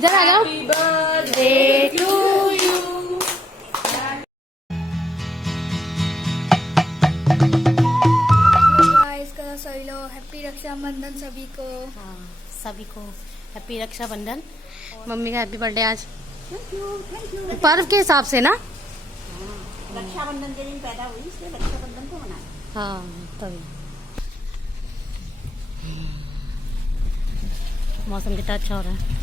इधर आ जाओ। Happy birthday to you. इसका सभी लोग हैप्पी रक्षाबंधन सभी को। हाँ, सभी को हैप्पी रक्षाबंधन। मम्मी का हैप्पी बर्थडे आज पर्व के हिसाब से ना। रक्षाबंधन के दिन पैदा हुई इसलिए रक्षाबंधन को मनाया। हाँ तभी। मौसम कितना अच्छा हो रहा है।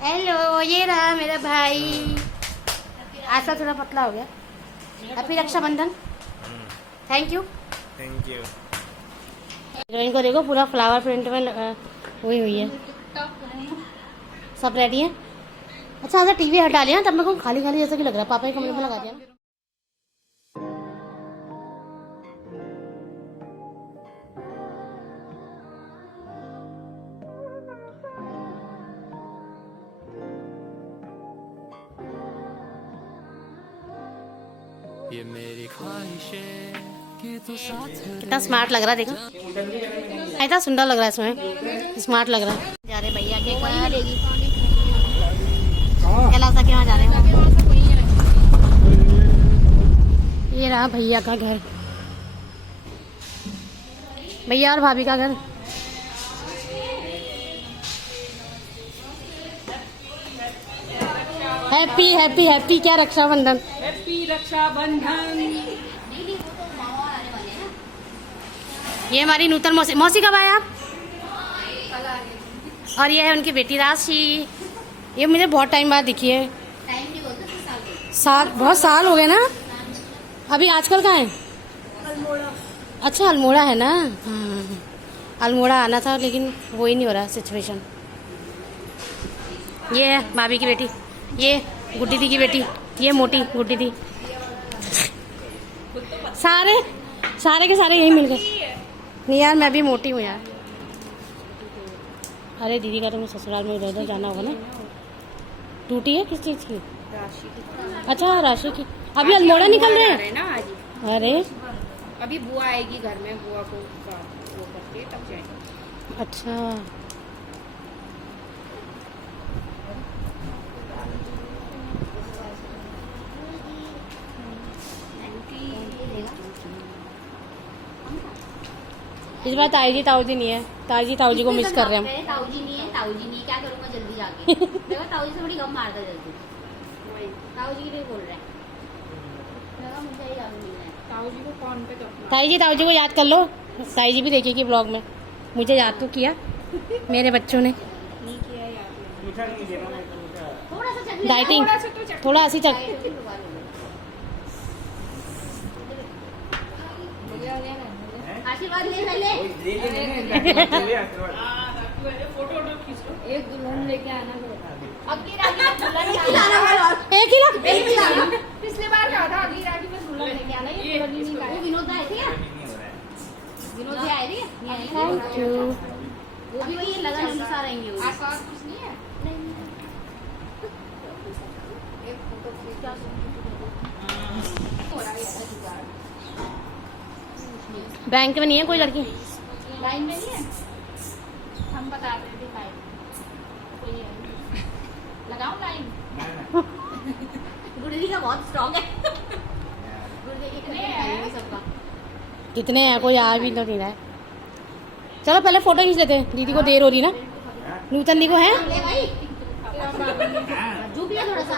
हेलो, ये रहा मेरा भाई। आशा थोड़ा पतला हो गया। Happy Rakshabandhan. Thank you. Thank you. Heroine को देखो पूरा फ्लावर प्रिंट में हुई हुई है। सब रेडी है। अच्छा ऐसा टीवी हटा लिया तब मेरे को खाली खाली जैसा कि लग रहा है। पापा के कमरे में लगा दिया। ये मेरी ख्वाहिशें कि तू साथ कितना स्मार्ट लग रहा है देखो। इतना सुंदर लग रहा है इसमें। स्मार्ट लग रहा है। जा रहे भैया के घर। कैलासा के वहाँ जा रहे हैं। ये रहा भैया का घर। भैया और भाभी का घर। हैप्पी हैप्पी हैप्पी क्या रक्षाबंधन। हैप्पी रक्षाबंधन। ये हमारी नूतन मौसी। मौसी कब आए आप? और ये है उनकी बेटी राशि। ये मुझे बहुत टाइम बाद दिखी है। बहुत साल हो गए ना। अभी आजकल कहाँ है? अच्छा अल्मोड़ा है ना। हाँ अल्मोड़ा आना था लेकिन वो ही नहीं हो रहा सिचुएशन। ये है भाभी की बेटी। ये गुड्डी दी की बेटी। ये मोटी गुड्डी दी। सारे सारे के सारे यही मिल गए। नहीं यार मैं भी मोटी हूँ यार। अरे दीदी का तो मैं ससुराल में उधर जाना होगा ना। टूटी है किस चीज़ की? अच्छा राशि की। अभी अल्मोड़ा निकल रहे हैं ना आज। अरे अभी बुआ आएगी घर में, बुआ को वो करके तब जाएंगे। अच्छा इस बार ताऊ जी नहीं है। ताऊ जी को मिस कर रहे हैं हम। ताऊ जी नहीं क्या करूंगा जल्दी जाके। देखो ताऊ जी से बड़ी गम मारता जल्दी। ताऊ जी के लिए बोल रहे हैं। लगा मुझे ही याद नहीं है। ताऊ जी को फोन पे तो ताऊ जी को याद कर लो। ताई जी भी देखेगी ब्लॉग में। मुझे याद तो किया मेरे बच्चों ने। नहीं किया याद। थोड़ा सा चटनी डाइटिंग थोड़ा ऐसी चल। आशीर्वाद ले पहले। फोटो खींच लो। एक दुल्हन लेके आना अगली राखी में दुल्हन लेके आना। एक ही ना। पिछले बार कहा था अगली राखी में दुल्हन लेके आना। ये दुल्हन नहीं वो विनोद आए थे। विनोद जी आए थे। Thank you. वो भी वही लगन अनुसार आएंगे। वो आसपास कुछ नहीं है। बैंक में नहीं है कोई लड़की। लाइन में नहीं है। हम बता रहे थे लाइन कोई नहीं है। लगाओ लाइन। गुड़दी का बहुत स्ट्रॉन्ग है। गुड़दी कितने हैं सबका? कितने हैं? कोई आ भी तो नहीं रहा है। चलो पहले फोटो खींच लेते हैं। दीदी को देर हो रही ना। नूतन दी को है। ले भाई झूक लिया थोड़ा सा।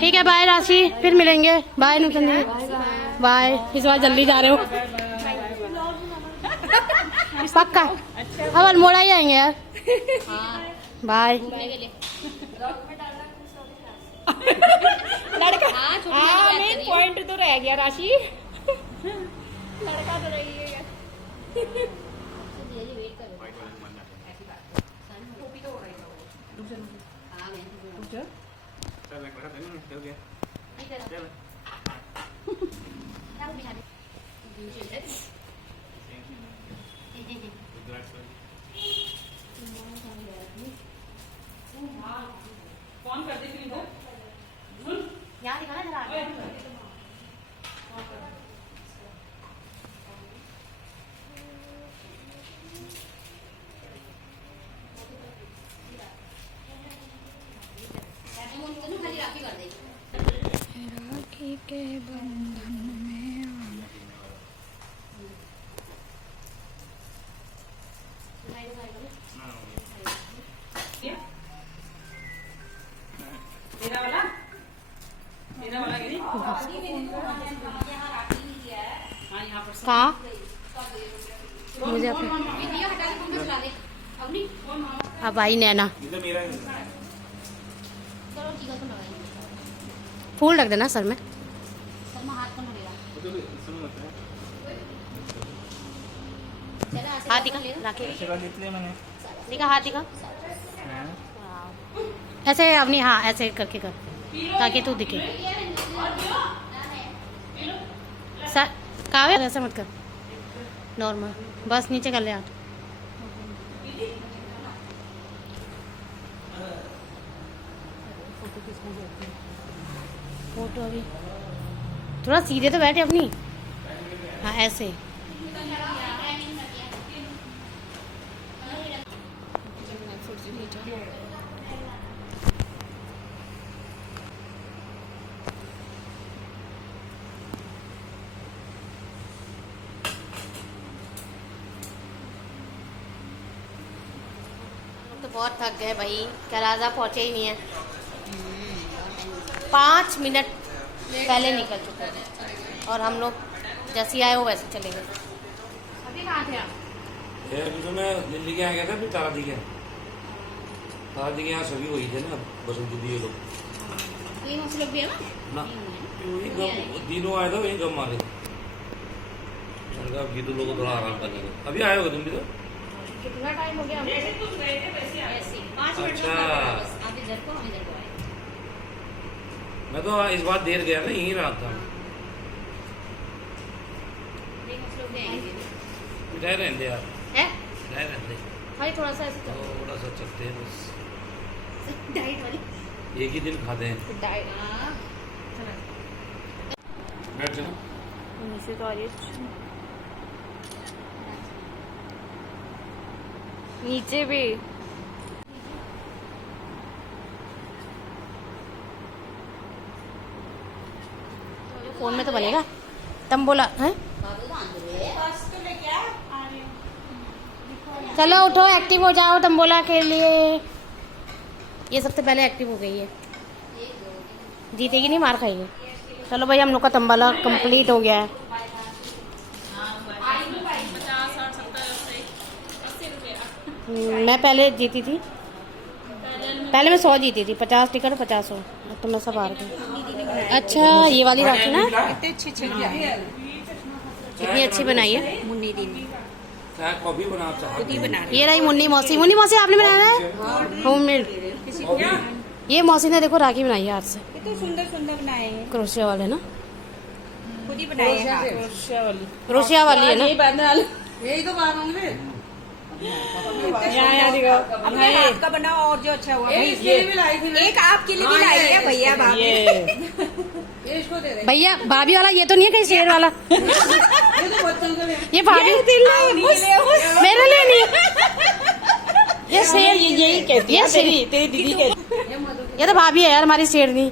ठीक है बाय राशि। फिर मिलेंगे। बाय नूतन दी। बाय। इस बार जल्दी जा रहे हो पक्का। अब अल्मोड़ा ही आएंगे यार। बाय। लड़का मेन पॉइंट तो रह गया राशि। लड़का तो रह गया। फोन कर दे। कहाँ मुझे अपने वीडियो हटा के फोन पे चला दे अवनी। अब आई नैना, चलो टीका तो लगाएंगे फूल रख देना सर में। सर में हाथ कौन लगेगा। चला ऐसे हाथ कर दिखा ले। राखी दिखा, हाथ दिखा ऐसे अपनी, हाँ ऐसे करके कर ताकि तू दिखे। सर कावे ऐसे मत कर, नॉर्मल बस नीचे कर ले हाथ। फोटो अभी थोड़ा सीधे तो बैठे अपनी, हाँ ऐसे। तो बहुत थक गए भाई, कैलाजा पहुंचे ही नहीं है। 5 मिनट पहले निकल चुके हैं और हम लोग जैसे आए वो वैसे चले गए। अभी कहाँ थे आप। अभी तो मैं दिल्ली के यहाँ गया था, फिर तारा दी के यहाँ सभी वही थे ना, बसंत दी ये लोग ये मौसी लोग भी है ना, वही गम दिनों आए थे, वही गम मारे। मैंने कहा अभी तो लोग थोड़ा आराम करने दो, अभी आए हो तुम भी तो। कितना टाइम हो गया हमको। ऐसे 5 मिनट अच्छा। बस आप इधर को हम इधर को आए। मैं तो इस बार देर गया ना, यहीं रहा था। ये मौसी लोग भी आएंगे बिठाए रहते यार, है। बिठाए रहते, भाई थोड़ा सा ऐसे चलो थोड़ा सा चलते हैं बस, डाइट वाली एक ही दिन खाते हैं। डाइट। बैठ जाओ। नीचे तो आ रही है, नीचे भी। फोन में तो बनेगा, तम बोला है। चलो उठो, एक्टिव हो जाओ तंबोला के लिए। ये सबसे पहले एक्टिव हो गई है, जीतेगी नहीं मार खाएगी। चलो भाई हम लोग का तंबाला कंप्लीट हो गया है। मैं पहले जीती थी, पहले मैं 100 जीती थी, 50 टिकट 50 हो, अब तो मैं सब हार गई। अच्छा ये वाली राखी ना कितनी अच्छी बनाई है। मुन्नी दीदी चाय कॉफी बना खुद ही बना रही ये रही मुन्नी मौसी, मुन्नी मौसी आपने बनाया है होममेड। ये मौसी ने देखो राखी बनाई है हाथ से, कितने सुंदर सुंदर बनाए हैं, क्रोशिया वाले ना, खुद ही बनाए हैं। क्रोशिया वाली है ना। यही तो बात होंगे। यहाँ दिखाओ, अपने हाथ का बना और जो अच्छा हुआ। इसके लिए भी लाई थी मैं। एक आपके लिए भी लाई है भैया बाप। ये इसको दे दे। भैया भाभी वाला ये तो नहीं है कहीं शेर वाला। ये तो बच्चों के लिए। ये भाभी मेरे लिए नहीं है। ये शेर, यही कहती है तेरी दीदी कहती। ये तो भाभी है यार हमारी शेरनी।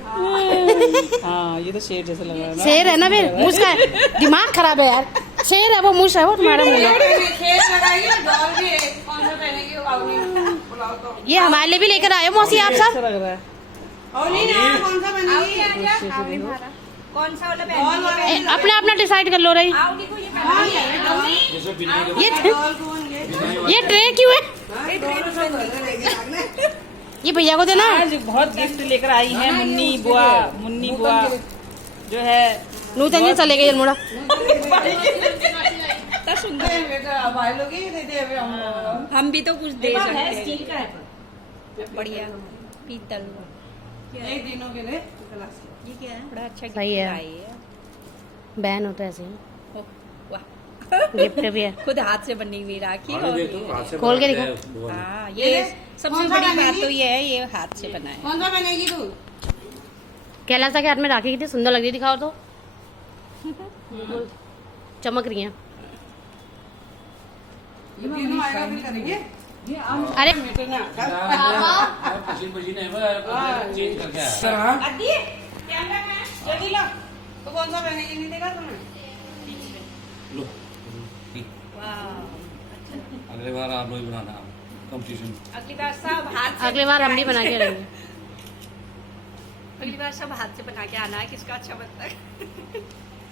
हाँ ये तो शेर जैसा लग रहा है ना। शेर है ना, फिर मुझ का दिमाग खराब है यार। शेर है वो, मुझ है वो, तुम्हारा मुंह है। शेर लगाएगी ना, डॉल भी है। कौन सा पहनेगी वो आओगी बुलाओ तो। ये हमारे लिए भी लेकर आए हो मौसी आप सब। लग रहा है। और नहीं ना, कौन सा पहनेगी? कौन सा वाला डॉल पहन वाला अपना अपना डिसाइड कर लो रही। आओगी को ये पहन जैसे बिल्ली के ये डॉल कौन ये? ये ट्रे क्यों है? दोनों सब लगेगा। ये भैया को देना। आज बहुत गिफ्ट लेकर आई है मुन्नी बुआ जो है नूतन जी चले गए जलमुड़ा। इतना सुंदर। बेटा भाई लोग ही दे दे अभी हम लोग। हम भी तो कुछ दे सकते हैं। स्टील का है बढ़िया पीतल एक दिनों के लिए ये क्या है, बड़ा अच्छा गिफ्ट सही है। लाई है। बहन होता है ऐसे, ओह, वाह गिफ्ट भी है। खुद हाथ से बनी हुई राखी आगे और देखो, हाथ से खोल के बनाते दिखा। हैं वो वाली। हाँ ये सबसे कौन सा बड़ी बात बनेगी? तो ये है, ये हाथ से बना है। कौन सा पहनेगी तू? कैलासा के हाथ में राखी कितनी सुंदर लग रही है, दिखाओ तो। चमक रही है। ये तीनों आएगा फिर करेंगे। अरे पसीने पसीने चेंज करके आया। अद्दी कैमरा में जल्दी ला। तो कौन सा पहनेगी नहीं देगा तुम्हें? लो वाह अगले बार आप लोग ही बनाना। कंपटीशन। अगली बार सब हाथ से अगली बार हम भी बना के रहेंगे। अगली बार सब हाथ से बना के आना है, किसका अच्छा बनता है।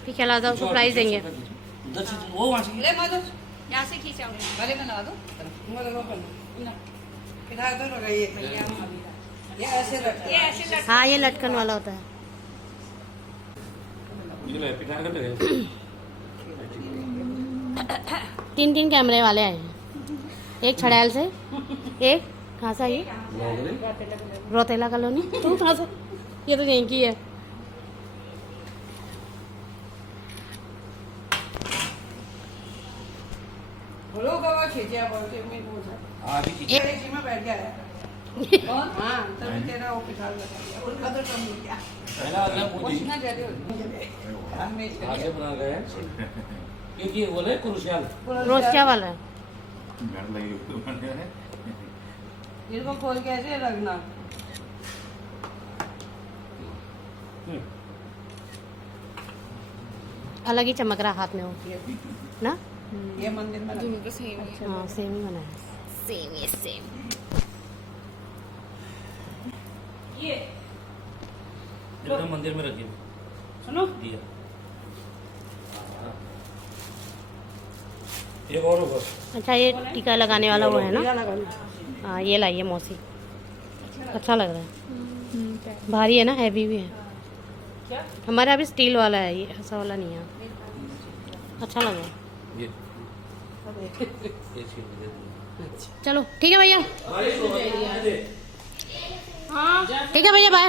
ठीक है, लाजा उसको प्राइज देंगे। उधर से वो वहाँ से ले मधु, यहाँ से खींचाओ। अरे बना दो इधर तो लगाइए भैया, ये ऐसे लट हाँ, ये लटकन वाला होता है। निकले पिटा कर लगे। 3 कैमरे वाले आए हैं, एक छड़ैल से, एक कहाँ से आई, रोतेला कॉलोनी। तुम कहाँ से? ये तो यहीं की है। बोलो बाबा खींचे बोलते मैं पूछा आगे की एक में बैठ गया है कौन। हाँ तभी तेरा वो पिछाड़ लगा दिया, उनका तो कम हो गया। पहला वाला पूछी कितना ज्यादा हो गया। आगे बना गए क्योंकि बोले क्रुशियल रोस्टिया वाला है। इसको खोल के ऐसे रखना। अलग ही चमक रहा हाथ में वो ना। ये मंदिर में रखना। हाँ, सेम ही बना है। सेम ये सेम। ये जो मंदिर में रखी सुनो दिया। एक और होगा। अच्छा, ये टीका लगाने वाला वो है ना। हाँ, ये लाइए मौसी, अच्छा लग रहा है। भारी है ना, हैवी भी है। हमारा अभी स्टील वाला है, ये ऐसा वाला नहीं है। अच्छा लग रहा है। ये चीज़ दे दो। चलो ठीक है भैया। ठीक है भैया, बाय।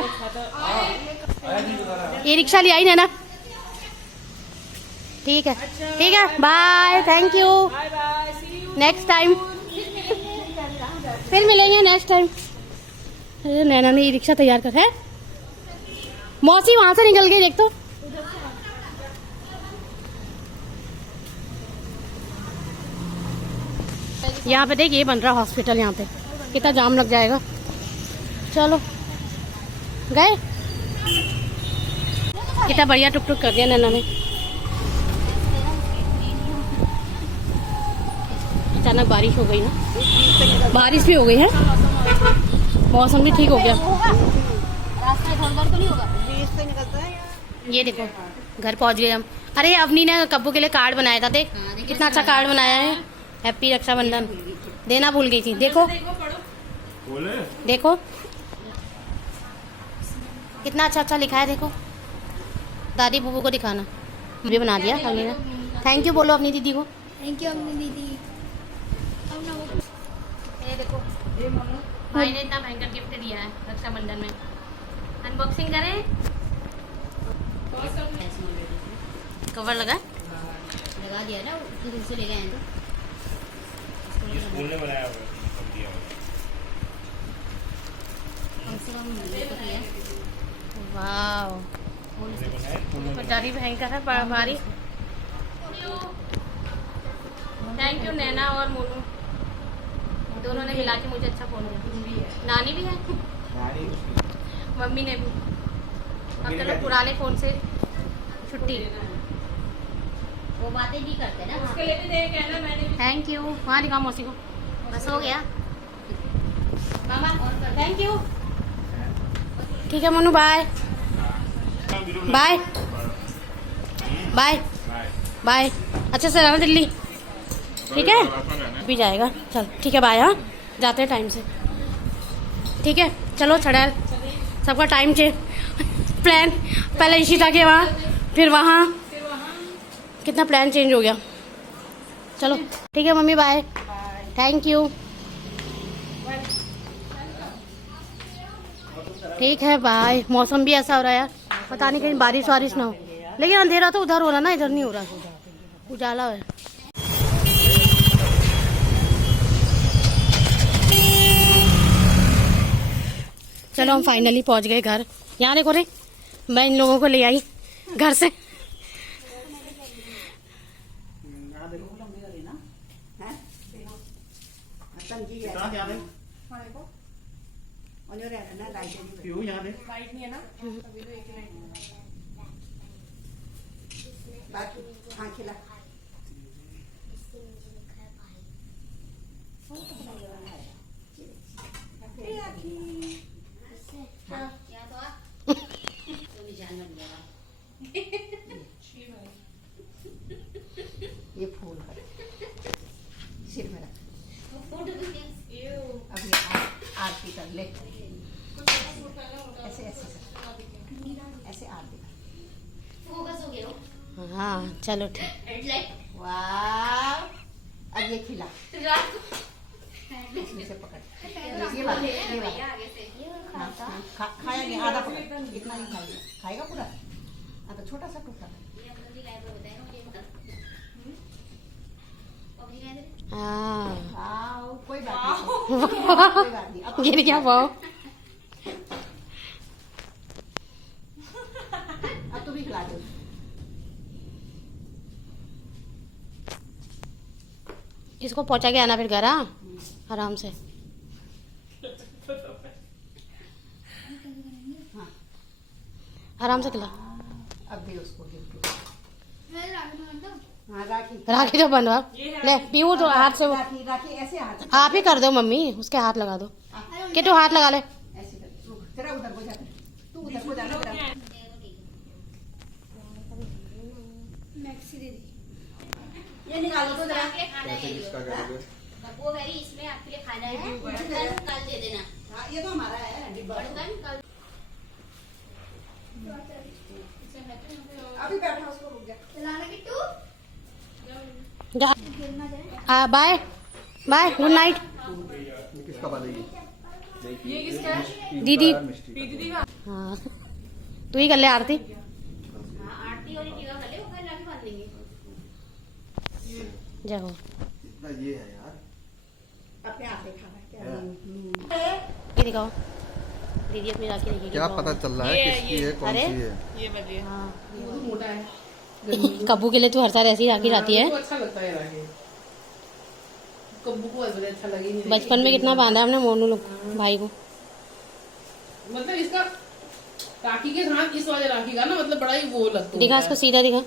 ये रिक्शा ले आई ना। ठीक है, ठीक है, bye, thank you. Next time फिर मिलेंगे, नेक्स्ट टाइम। अरे नैना ने ये रिक्शा तैयार कर है। मौसी वहां से निकल गई, देख तो। यहाँ पे देख, ये बन रहा हॉस्पिटल। यहाँ पे कितना जाम लग जाएगा। चलो गए। कितना बढ़िया टुक टुक कर दिया नैना ने। अचानक बारिश हो गई ना, बारिश भी हो गई है, मौसम भी ठीक हो गया। रास्ते थोड़ी देर तो नहीं होगा। ये देखो, घर पहुंच गए हम। अरे अवनी ने कब्बू के लिए कार्ड बनाया था, देख कितना अच्छा कार्ड बनाया है। हैप्पी रक्षाबंधन देना भूल गई थी। देखो देखो कितना अच्छा अच्छा लिखा है। देखो, दादी बुबू को दिखाना। भी बना दिया अवनी ने। थैंक यू बोलो अपनी दीदी को। थैंक यू अपनी दीदी। ये देखो, भाई ने इतना भयंकर गिफ्ट दिया है रक्षाबंधन में। अनबॉक्सिंग करें। कवर लगा लगा दिया ना, दूर से ले गए हैं तो स्कूल ने बनाया कम से कम मेरे को दिया। वाह, पटारी भयंकर है, भारी। थैंक यू नैना और मोनू, दोनों ने मिला के मुझे अच्छा फोन दिया। नानी भी है, मम्मी ने भी। अब चलो पुराने फोन से छुट्टी। वो बातें भी करते ना। उसके लिए भी दे कहना मैंने। Thank you. वहाँ दिखाओ मौसी को। बस हो गया। मामा थैंक यू। ठीक है Monu, bye bye bye bye. अच्छे से रहना दिल्ली, ठीक है। भी जाएगा, चल ठीक है, बाय। हाँ, जाते हैं टाइम से, ठीक है। चलो छड़ैल, सबका टाइम चेंज प्लान। पहले इशिता के वहाँ, फिर वहाँ, कितना प्लान चेंज हो गया। चलो ठीक है मम्मी, बाय, थैंक यू। ठीक है, बाय। मौसम भी ऐसा हो रहा है यार, पता नहीं कहीं बारिश वारिश ना हो। लेकिन अंधेरा तो उधर हो रहा ना, इधर नहीं हो रहा, उजाला है। चलो हम फाइनली पहुंच गए घर। यहाँ देखो रे, मैं इन लोगों को ले आई घर से। सिर में रख। फोटो भी अब ये आरती कर ले। ऐसे ऐसे ऐसे आरती कर। फोकस हो गया हो। हाँ चलो ठीक। हेडलाइट वाह, अब ये खिला, रात इसमें से पकड़, ये वाला, ये वाला। आगे से हाँ, खाया नहीं, आधा पकड़, इतना नहीं खाएगा, खाएगा पूरा। हाँ तो छोटा सा टुकड़ा। ये अंकल जी गायब होता है ना मुझे पता। पबजी गायब है। हाँ वाह, कोई बात नहीं, कोई बात नहीं। अब गिर गया पाओ। अब तू भी खिला दे। इसको पहुंचा के आना फिर घर। हाँ आराम से। हाँ, आराम से खिला। अब दे उसको गिफ्ट। हाँ, राखी राखी जो बंधवा ले पीऊ तो हाथ से। राखी राखी ऐसे हाथ, आप ही कर दो मम्मी, उसके हाथ लगा दो। कि तू हाथ लगा ले। ऐसे कर। रुक, तेरा उधर को जा, तू उधर को जाना। ये निकालो तो जरा। वो वेरी इसमें आपके लिए खाना है, कल दे देना। हाँ, ये तो हमारा है डिब्बा। बर्तन कल अभी बैठा, उसको रुक जा। चलाना किट्टू जा। गिरना जाए। Bye bye, good night. किसका बनेगी? दीदी हाँ तू ही कर ले आरती। हाँ आरती और टीका कर ले, वो कल राखी बांध देंगे। जाओ। इतना ये है यार। अपने आप देखा है क्या? ये दिखाओ दीदी अपनी राखी देखिए। क्या पता चल रहा है किसकी है, कौन अरे? सी है? ये बजे हाँ मोटा है। कब्बू के लिए तू हर साल ऐसी राखी लाती है। वो अच्छा लगता है राखी। कब्बू को ऐसे अच्छा लगी नहीं। बचपन में कितना बांधा हमने मोनू लोग भाई को। मतलब इसका राखी के साथ इस वाले राखी का ना मतलब बड़ा ही वो लगता है। दिखा इसको सीधा दिखा।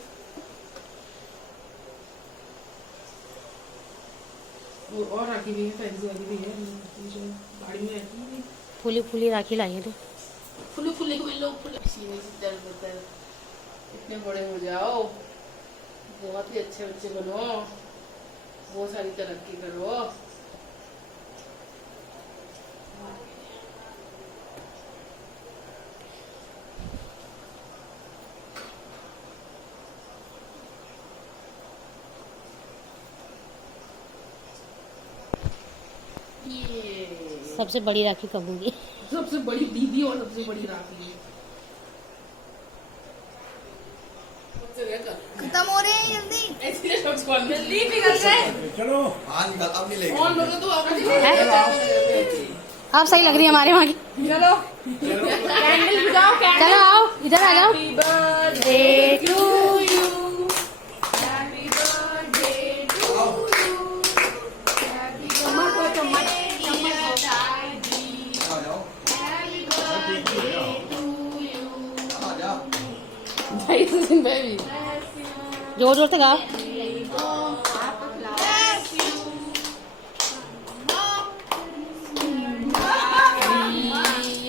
और राखी भी है, फैंसी वाली भी है, गाड़ी में रहती है। फूली फूली राखी लाई है तू। फुले फुले हुए लोग फुले सीने से दर्द होता है। इतने बड़े हो जाओ, बहुत ही अच्छे बच्चे बनो, बहुत सारी तरक्की करो। ये सबसे बड़ी राखी कब्बू की। सबसे बड़ी दीदी और सबसे बड़ी राखी है। खत्म हो रहे हैं जल्दी। ऐसे शख्स को जल्दी निकल जाए। हाँ निकल, अब नहीं लेंगे। कौन लोग तो आप सही लग रही है हमारे वहाँ की। चलो कैंडल बुझाओ। चलो आओ इधर आ जाओ। Happy birthday to you, happy birthday to you, happy birthday dear दादी, आ जाओ, हैप्पी बर्थडे टू यू। आ जाओ। बेबी जोर जोर से गाओ।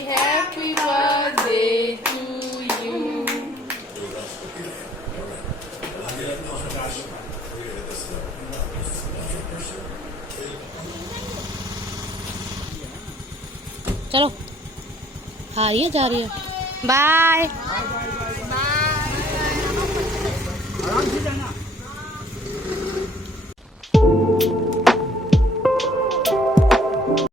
Happy birthday to you. चलो आ रही है, जा रही है। बाय। आराम से जाना।